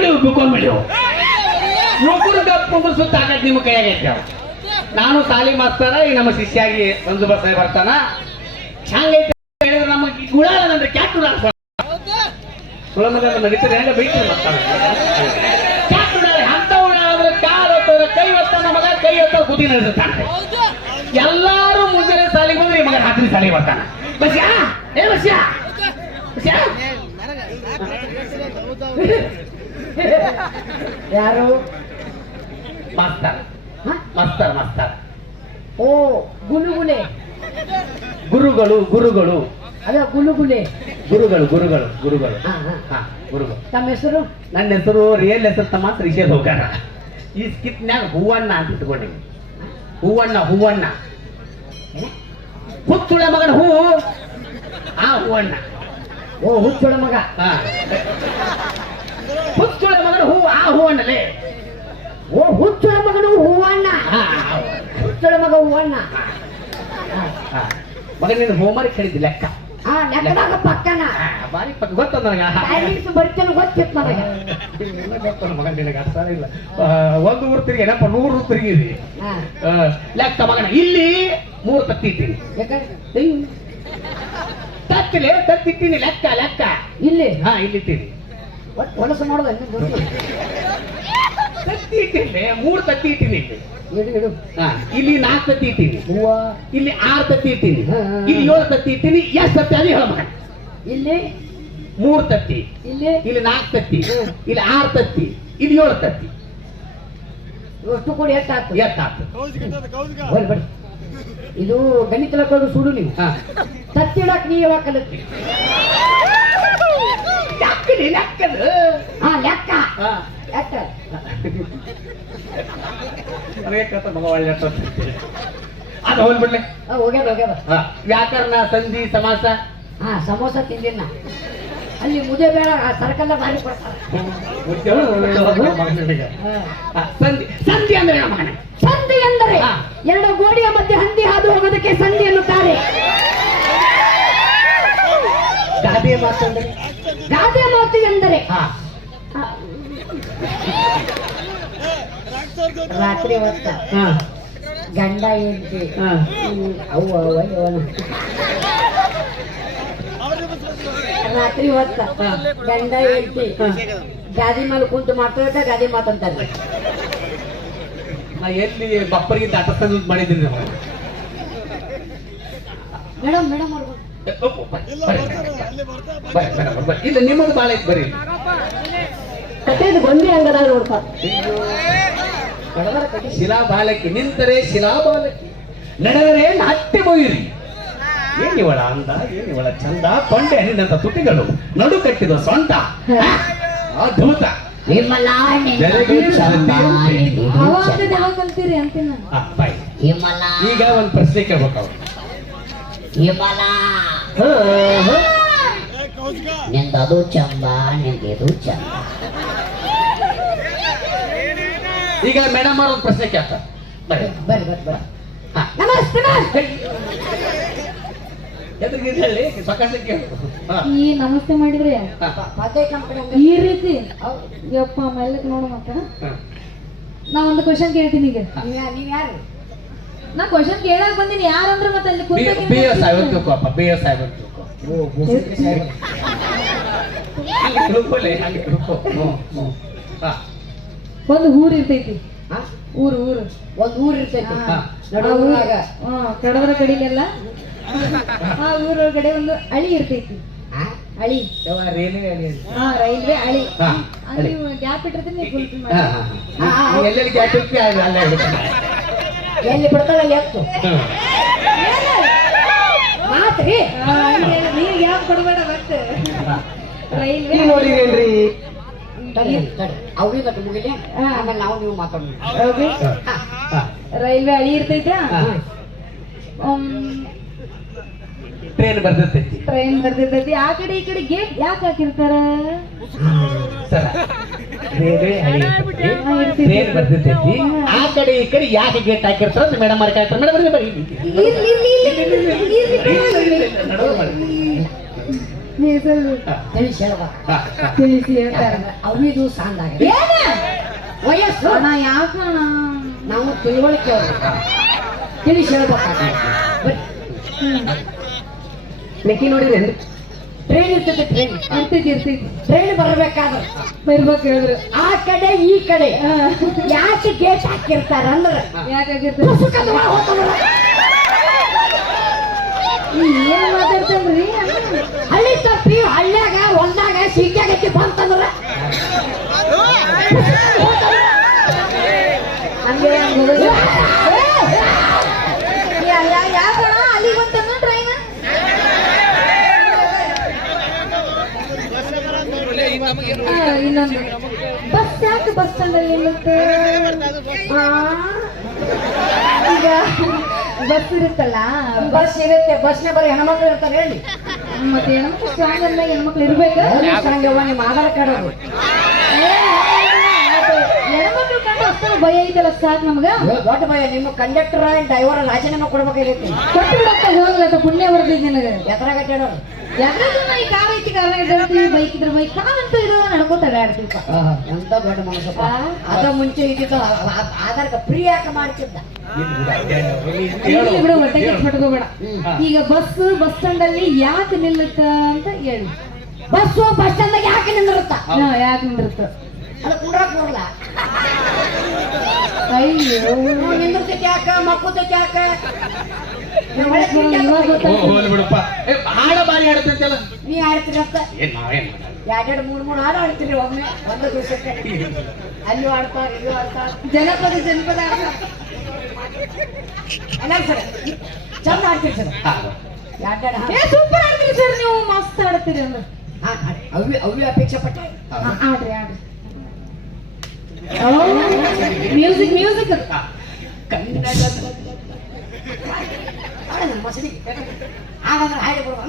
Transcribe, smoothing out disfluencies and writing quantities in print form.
ಮಕ್ಕಳು ಬಿಕ್ಕೊಂಡ್ಬಿಡಿ ಯುವಕರು ಗಪ್ಪು ಸುತ್ತಾಕತ್ ನಿಮ್ಮ ಕೈಯಾಗೈತೆ ನಾನು ಸಾಲಿ ಮಾಸ್ತರ ಈ ನಮ್ಮ ಶಿಷ್ಯಾಗಿ ಒಂದು ಬಸ್ ಬರ್ತಾನ ಹಂಗೈತೆ ಹೇಳಿದ್ರೆ ನಮಗೆ ಗುಳಾಳ ಅಂದ್ರೆ ಕ್ಯಾಟ್ ಉಡಾಳ ನಡೀತದೆ ಹೆಂಗ ಬೈತಾರೆ ಬರ್ತಾನೆ ಕ್ಯಾಟ್ ಉಡಾಳ ಅಂತ ಉಡಾಳ ಕಾಲು ಹೊತ್ತದ ಕೈ ಹೊತ್ತಾನ ಮಗ ಕೈ ಹೊತ್ತ ಬುದ್ಧಿ ನಡೆಸ್ತಾನೆ ಎಲ್ಲಾರು ಮುಂಜಾನೆ ಸಾಲಿಗೆ ಬಂದ್ರೆ ಈ ಮಗ ರಾತ್ರಿ ಸಾಲಿಗೆ ಬರ್ತಾನ ಬಸ್ಯಾ ಏ ಬಸ್ಯಾ ಬಸ್ಯಾ ಯಾರು ಮಾಸ್ತರ್ ಮಾಸ್ತರ್ ಮಾಸ್ತರ್ ಓ ಗುಲುಗುಲೆ ಗುರುಗಳು ಗುರುಗಳು ಅದ ಗುಲುಗುಲೆ ಗುರುಗಳು ಗುರುಗಳು ಗುರುಗಳು ಹಾ ಗುರುಗಳು ತಮ್ಮ ಹೆಸರು ನನ್ನ ಹೆಸರು ರಿಯಲ್ ಹೆಸರು ತಮ್ಮ ಶ್ರೀಶೈಲ್ ಹೋಗಾರ ಈ ಸ್ಕಿಪ್ನ್ಯಾಗ ಹೂವಣ್ಣ ಅಂತ ಇಟ್ಕೊಂಡಿ ಹೂವಣ್ಣ ಹೂವಣ್ಣ ಹುಚ್ಚುಳ ಮಗನ ಹೂ ಆ ಹೂವಣ್ಣ ಓ ಹುಚ್ಚುಳ ಮಗ ಹಾ ಹುಚ್ಚುಳ ಮಗನ ಹೂ ಆ ಹೂವಣ್ಣಲೇ ಓ ಹುಚ್ಚುಳ ಮಗನು ಹೂವಣ್ಣ ಹುಚ್ಚುಳ ಮಗ ಹೂವಣ್ಣ ಮಗ ನೀನು ಹೋಮ್ವರ್ಕ್ ಹೇಳಿದ್ದಿ ಲೆಕ್ಕ ಲೆಕ್ಕದಾಗ ಪಕ್ಕನ ಬಾರಿ ಗೊತ್ತದ ನನಗೆ ಬರ್ತೇನೆ ಗೊತ್ತಿತ್ತು ನನಗೆ ಗೊತ್ತ ಮಗ ನಿನಗೆ ಅರ್ಥ ಇಲ್ಲ ಒಂದು ಊರು ತಿರುಗಿ ಏನಪ್ಪ 100 ಊರು ತಿರುಗಿದಿ ಲೆಕ್ಕ ಮಗನ ಇಲ್ಲಿ 3 ತತ್ತಿ ಇಟ್ಟಿನಿ ತತ್ತಿಲೆ ತತ್ತಿಟ್ಟಿನಿ ಲೆಕ್ಕ ಲೆಕ್ಕ ಇಲ್ಲಿ ಇಲ್ಲಿ ಇಟ್ಟಿನಿ ಹೊಲಸು ಮಾಡೋದ ತತ್ತಿ ಇಟ್ಟಿನಿ 3 ತತ್ತಿ ಇಟ್ಟಿನಿ ಇಡು ಇಡು ಇಲ್ಲಿ 4 ತತ್ತಿ ಇಟ್ಟಿನಿ ಇಲ್ಲಿ 6 ತತ್ತಿ ಇಟ್ಟಿನಿ ಇಲ್ಲಿ 7 ತತ್ತಿ ಇಟ್ಟಿನಿ ಎಷ್ಟು ತತ್ತಿ ಅದು ಹೇಳ ಮಗ ಇಲ್ಲಿ 3 ತತ್ತಿ ಇಲ್ಲಿ 4 ತತ್ತಿ ಇಲ್ಲಿ 6 ತತ್ತಿ ಇಲ್ಲಿ 7 ತತ್ತಿ ಅಷ್ಟು ಕೂಡಿ ಎಷ್ಟಾಯ್ತು ಎಷ್ಟಾಯ್ತು ಬಡಿ ಇದು ಗಣಿತ ಲೆಕ್ಕ ಸುಡು ನೀವು ತತ್ತಿ ಇಡಕ್ ನೀ ಯಾವಾಗ ಕಲಿತ್ರಿ ಲೆಕ್ಕದ ಲೆಕ್ಕ ಲೆಕ್ಕ ಮಗ ಒಳ್ಳೆ ಅದು ಹೋಗ್ಬಿಡ್ಲೆ ಹೋಗ್ಯದ ಹೋಗ್ಯದ ವ್ಯಾಕರಣ ಸಂಧಿ ಸಮಾಸ ಸಮೋಸ ತಿಂದಿನ ಅಲ್ಲಿ ಮುದ್ದೆ ಬೇಡ ಸರ್ಕಲ್ ಭಾರಿ ಕೊಡ್ತಾರೆ ಸಂಧಿ ಸಂಧಿ ಅಂದ್ರೆ ಮಗನ ಸಂಧಿ ಎಂದರೆ ಎರಡು ಗೋಡೆಯ ಮಧ್ಯೆ ಹಂದಿ ಹಾದು ಹೋಗೋದಕ್ಕೆ ಸಂಧಿ ಎನ್ನುತ್ತಾರೆ ಗಾದೆಯ ಮಾತು ಅಂದ್ರೆ ಗಾದೆಯ ಮಾತು ಎಂದರೆ ರಾತ್ರಿ ಹೊತ್ತ ಗಂಡ ಹೆಂಡತಿ ಅವ್ವ ರಾತ್ರಿ ಹೊತ್ತ ಗಂಡ ಹೆಂಡತಿ ಗಾದಿ ಮೇಲೆ ಕುಂತು ಮಾತಾಡ ಗಾದಿ ಮಾತಂತಾರೆ ನಾ ಎಲ್ಲಿ ಬಪ್ಪರಿಗೆ ದಾಟಸ್ತಾನ ಮಾಡಿದ್ದೀನಿ ಮೇಡಮ್ ಮೇಡಮ್ ಇಲ್ಲ ನಿಮ್ಮದು ಬಾಳ ಐತಿ ಬರೀ ಕಥೆದು ಗೊಂದಿ ಹಂಗದ ನೋಡ್ಪ ಶಿಲಾಬಾಲಕಿ ನಿಂತರೆ ಶಿಲಾಬಾಲಕಿ ನಡೆದರೆ ನಾಟ್ಯ ಬೊಯ್ಯಿರಿ ಏನಿವಳ ಅಂದ ಏನಿವಳ ಚಂದ ತೊಂಡೆ ಹಣ್ಣಿನಂತ ತುಟಿಗಳು ನಡು ಕಟ್ಟಿದ ಸೊಂಟ ಅದ್ಭುತ ಈಗ ಒಂದು ಪ್ರಶ್ನೆ ಕೇಳ್ಬೇಕು ಅವ್ರು ನಿಂದದು ಚಂದ ನಿಂದಿದು ಚಂದ ಈಗ ಮೇಡಮ್ ಅವ್ರ ಒಂದು ಪ್ರಶ್ನೆ ಕೇಳ್ತಾರೆ ಬರ್ರಿ ಬರ್ರಿ ಬರ್ರಿ ಬರ್ರಿ ನಮಸ್ತೆ ಹೇಳಿ ಸಕಾಶ ಕೇಳು ಈ ನಮಸ್ತೆ ಮಾಡಿದ್ರೆ ಈ ರೀತಿ ಯಪ್ಪ ಮೆಲ್ಲಕ್ ನೋಡು ಮತ್ತ ನಾ ಒಂದು ಕ್ವಶನ್ ಕೇಳ್ತೀನಿ ಈಗ ನೀವ್ ಯಾರು ನಾ ಕ್ವಶನ್ ಕೇಳಕ್ ಬಂದಿನಿ ಯಾರಂದ್ರೆ ಮತ್ತೆ ಅಲ್ಲಿ BS ಸಾಯ್ಬೇಕು BS ಸಾಯ್ಬೇಕು ಒಂದು ಊರ್ ಇರ್ತೈತಿ ಊರು ಊರು ಒಂದ್ ಊರ್ ಇರ್ತೈತಿ ಕಡವರ ಕಡಿಲೆಲ್ಲ ಆ ಊರೊಳಗಡೆ ಒಂದು ಅಳಿ ಇರ್ತೈತಿ ಅಳಿ ರೈಲ್ವೆ ಅಳಿ ಅಲ್ಲಿ ಗ್ಯಾಪ್ ಇಟ್ಟಿರ್ತೀನಿ ಫುಲ್ಫಿಲ್ ಮಾಡಿ ಎಲ್ಲೆಲ್ಲಿ ಗ್ಯಾಪ್ ಇರ್ತೀವಿ ಅಲ್ಲೇ ಎಲ್ಲಿ ಬಿಡ್ತಾಳ ಅಲ್ಲಿ ಹತ್ತು ಮಾತ್ರಿ ನೀವು ಗ್ಯಾಪ್ ಕೊಡಬೇಡ ಮತ್ತೆ ರೈಲ್ವೆ ನೋಡಿರೇನ್ರಿ ಅವ್ರಿಗೆ ಕಟ್ಟು ಮುಗಿಲಿ ಆಮೇಲೆ ನಾವು ನೀವು ಮಾತಾಡೋಣ ರೈಲ್ವೆ ಅಳಿ ಇರ್ತೈತೆ ಟ್ರೈನ್ ಬರ್ದಿರ್ತೈತಿ ಟ್ರೈನ್ ಬರ್ದಿರ್ತೈತಿ ಆ ಕಡೆ ಈ ಕಡೆ ಗೇಟ್ ಯಾಕೆ ಹಾಕಿರ್ತಾರ ಟ್ರೈನ್ ಬರ್ದಿರ್ತೈತಿ ಆ ಕಡೆ ಈ ಕಡೆ ಯಾಕೆ ಗೇಟ್ ಹಾಕಿರ್ತಾರ ಅಂತ ಮೇಡಮ್ ಅವ್ರ ಕಾಯ್ತಾರೆ ಮೇಡಮ್ ಹೆಸರು ತಿಳಿಸಿ ಹೇಳ್ಬೇಕು ಹಾ, ಹಾ. ತಿಳಿಸಿ ಹೇಳ್ತಾರ ಯಾಕಂದ್ರೆ ಅವಿದು ಸಾಂದ್ ಆಗಿದೆ ಏನ ವಯಸ್ಸು ಅಣ್ಣ ಯಾಕಣ್ಣ ನಾವು ತಿಳುವಳಿಕೆ ಅವ್ರು ತಿಳಿಸಿ ಹೇಳ್ಬೇಕಾಗ್ತದೆ ಬರ್ರಿ ಲೆಕ್ಕಿ ನೋಡಿರೇನ್ರಿ ಟ್ರೈನ್ ಇರ್ತದೆ ಟ್ರೈನ್ ಇರ್ತೈತಿ ಟ್ರೈನ್ ಬರ್ಬೇಕಾದ್ರೆ ಬರ್ಬೇಕು ಹೇಳಿದ್ರು ಆ ಕಡೆ ಈ ಕಡೆ ಯಾಕೆ ಗೇಟ್ ಹಾಕಿರ್ತಾರ ಅಂದ್ರೆ ಯಾಕಾಗಿರ್ತದೆ ಪುಸ್ತಕದ ಒಳಗ್ ಹೋಗ್ತಾನಲ್ಲ. ಏನ್ ಮಾತಾಡ್ತೇನ್ರಿ ಹಳ್ಳಿ ತಪ್ಪಿ ಹಳ್ಳ್ಯಾಗ ಹೊಲ್ದಾಗ ಸಿಗ್ಯಾಗೈತಿ ಬಂತಂದ್ರ ಹಂಗೆ ಯಾಕಣ ಅಲ್ಲಿ ಬಂತನ ಟ್ರೈನ್ ಇನ್ನೊಂದು ಬಸ್ ಯಾಕೆ ಬಸ್ ಸ್ಟ್ಯಾಂಡ್ ಅಲ್ಲಿ ನಿಲ್ಲುತ್ತೆ ಈಗ ಬಸ್ ಇರುತ್ತಲ್ಲ ಬಸ್ ಇರುತ್ತೆ ಬಸ್ನ ಬರೀ ಹೆಣ್ಮಕ್ಳು ಇರ್ತಾರೆ ಹೇಳಿ ಮತ್ತೆ ಹೆಣ್ಮಕ್ಳು ಸ್ಟ್ರಾಂಗ್ ಅಲ್ಲ ಹೆಣ್ಮಕ್ಳು ಇರ್ಬೇಕು ಸಂಗವ್ವ ನಿಮ್ಮ ಆಧಾರ್ ಕಾರ್ಡ್ ಅದು ಹೆಣ್ಮಕ್ಳು ಕಂಡು ಅಷ್ಟೊಂದು ಭಯ ಐತಲ್ಲ ಸಾಕು ನಮ್ಗ ದೊಡ್ಡ ಭಯ ನಿಮ್ಮ ಕಂಡಕ್ಟರ್ ಡ್ರೈವರ್ ರಾಜೀನಾಮೆ ಕೊಡ್ಬೇಕಾಗಿರುತ್ತೆ ಕೊಟ್ಟು ಬಿಡತ್ತ ಹೋಗ್ಲತ್ತ ಪುಣ್ಯ ಬರ್ತಿದ್ ನಿನಗೆ ಎತ್ತರಾಗ ಅಡ್ಡಾಡೋರು ಯಾಕಂದ್ರೆ ಈ ಕಾರ್ ಐತಿ ಕಾರ್ ಇಡ್ತೀವಿ ಬೈಕ್ ಇದ್ರೆ ಬೈಕ್ ಕಾರ್ ಅಂತ ಇರೋ ನಡ್ಕೋತ ಅಡ್ಡಾಡ್ತೀವಿ ಎಂತ ದೊಡ್ಡ ಮನಸ್ಸಪ್ಪ ಅದ ಮುಂಚೆ ಇದ್ದಿದ್ದು ಆಧಾರ್ ಫ್ರೀ ಯಾಕೆ ಮಾಡ್ತಿದ್ದ ಇಲ್ಲಿ ಬಿಡು ಹೊಟ್ಟೆ ಕೆಟ್ಬಿಟ್ಕೋಬೇಡ ಈಗ ಬಸ್ ಸ್ಟ್ಯಾಂಡ್ ಅಲ್ಲಿ ಯಾಕೆ ನಿಲ್ಲುತ್ತ ಅಂತ ಹೇಳಿ ಬಸ್ಸು ಬಸ್ ಸ್ಟ್ಯಾಂಡ್ ಯಾಕೆ ನಿಂದಿರುತ್ತ ಯಾಕೆ ನಿಂದಿರುತ್ತ ಅದು ಕುಂಡ್ರಾಕ್ ಬರಲ್ಲ ಅಯ್ಯೋ ನಿಂದಿರ್ತೈತಿ ಯಾಕ ಮಕ್ಕೂತೈತಿ ಯಾಕ ಇವಾಗ ಗೊತ್ತಾಗ್ತದೆ. ಹೋಗ್ಲಿ ಬಿಡಪ್ಪ ಹಾಡ ಬಾರಿ ಹಾಡ್ತಂತಲ್ಲ ನೀ ಆಡ್ತೀರತ್ತ ಏನ್ ನಾವೇನ್ ಎರಡೆರಡು ಮೂರು ಹಾಡು ಆಡ್ತೀರಿ ಒಮ್ಮೆ ಒಂದು ದಿವಸಕ್ಕೆ ಅಲ್ಲಿ ಆಡ್ತಾರ ಇಲ್ಲಿ ಆಡ್ತಾರ ಜನಪದ ಎಲ್ಲ ಸರ್ ಚಂದ ಆಡ್ತೀರಿ ಸರ್ ಎರಡೆರಡು ಏ ಸೂಪರ್ ಆಡ್ತೀರಿ ಸರ್ ನೀವು ಮಸ್ತ್ ಆಡ್ತೀರಿ ಅಂದ್ರೆ ಅವಿ ಅಪೇಕ್ಷೆ ಪಟ್ಟೆ ಆಡ್ರಿ ಮ್ಯೂಸಿಕ್ ಕನ್ನಡ ಮಸಡಿ ಹಾಗಾದ್ರೆ ಹಾಡಿ ಕೊಡುವ